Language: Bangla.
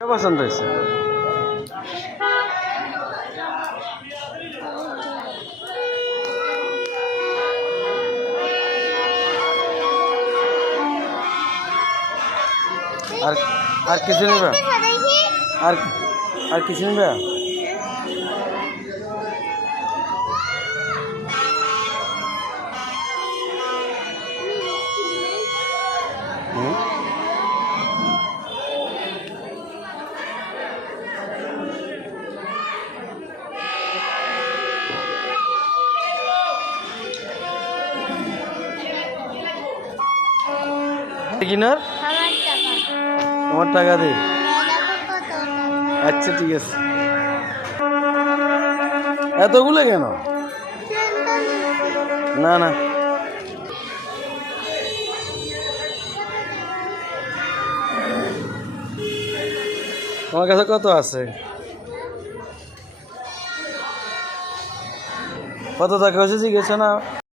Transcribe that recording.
পছন্দ হয়েছে? আর আর কিছু নেবে? আর আর কিছু নেবে? কিনার তোমার টাকা দিই আচ্ছা ঠিক আছে। এতগুলো কেন? না না। তোমার কাছে কত আছে? কত টাকা হয়েছে জিজ্ঞেস না।